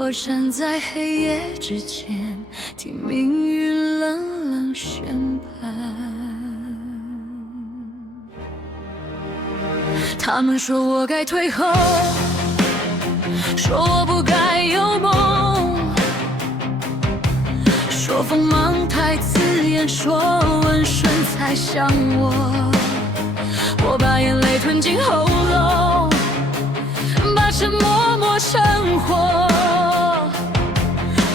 我站在黑夜之间，听命运冷冷宣判。他们说我该退后，说我不该有梦，说锋芒太刺眼，说温顺才像我。我把眼泪吞进喉咙，把沉默磨成火。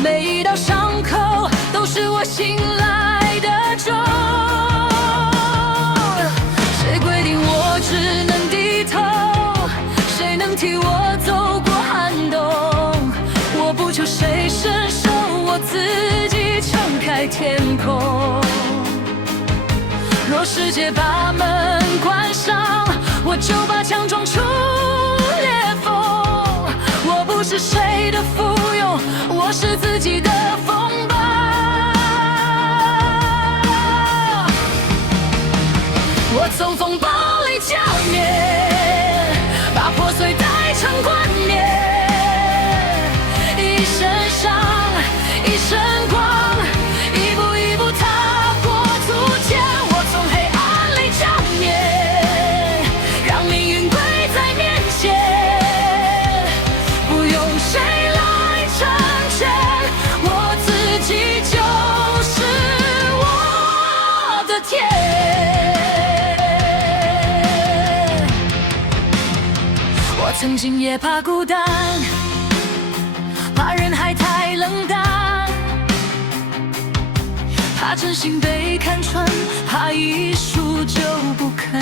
每一道伤口都是我醒来的钟。谁规定我只能低头？谁能替我走过寒冬？我不求谁伸手，我自己撑开天空。若世界把门关上，我就把枪装出裂缝。我不是谁的附庸，我是自己的锋芒。我从风暴里浇灭，把破碎带成冠冕。一身伤，一身光，一步一步踏过阻间。我从黑暗里浇灭，让命运跪在面前。不用谁来成全，我自己就是我的天。我曾经也怕孤单，怕人海太冷淡，怕真心被看穿，怕一输就不肯。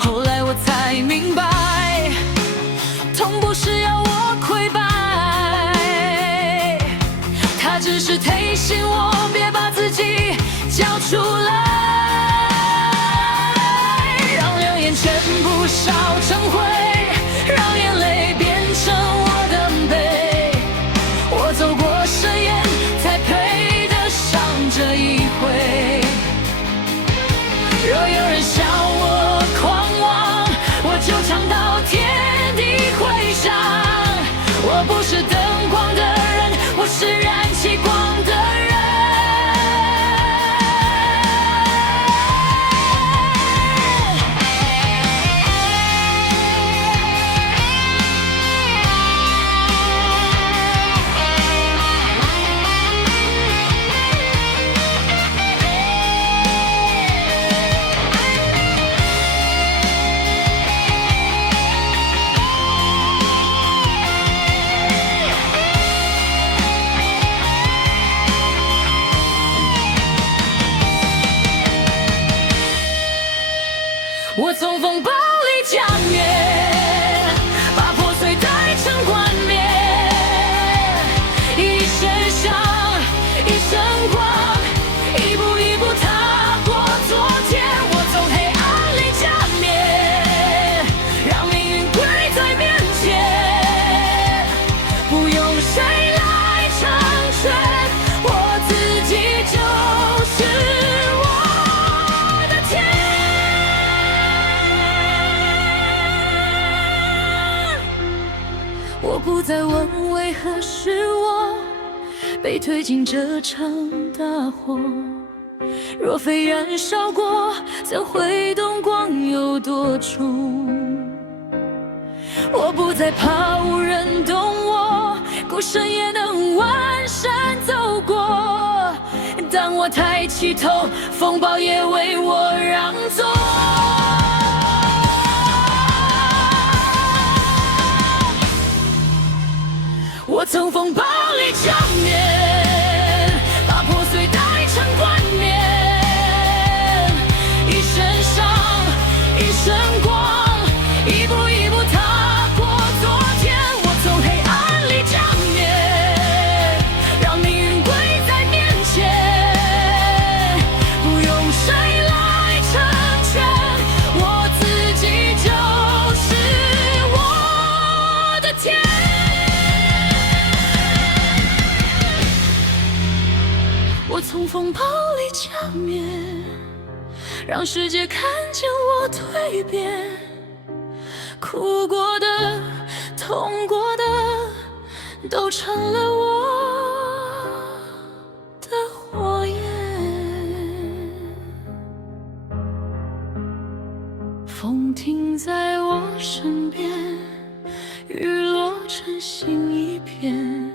后来我才明白，痛不是要我溃败，它只是提醒我别把自己交出来，让流言全部烧成灰，让眼泪变成我的悲。我走过深渊，才配得上这一回。若有人笑我狂妄，我就唱到天地回响。我不是灯光的人，我是燃起光的人。我从风暴里浇灭，把破碎带成冠冕。一身伤，一身光，一步一步踏过昨天。我从黑暗里浇灭，让命运跪在面前。不用谁来成全，我自己就是我的天。我不再问为何是我被推进这场大火，若非燃烧过，怎会懂光有多重？我不再怕无人懂我，孤身也能万山走过。当我抬起头，风暴也为我让座。我从风暴里浇灭，把破碎带成冠冕。一身伤，一身光，一步一步踏过昨天。我从黑暗里浇灭，让命运跪在面前。不用谁来成全，我自己就是我的天。我从风暴里浇灭，让世界看见我蜕变。哭过的，痛过的，都成了我的火焰。风停在我身边，雨落成心一片。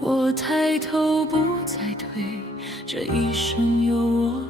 我抬头不再退，这一生有我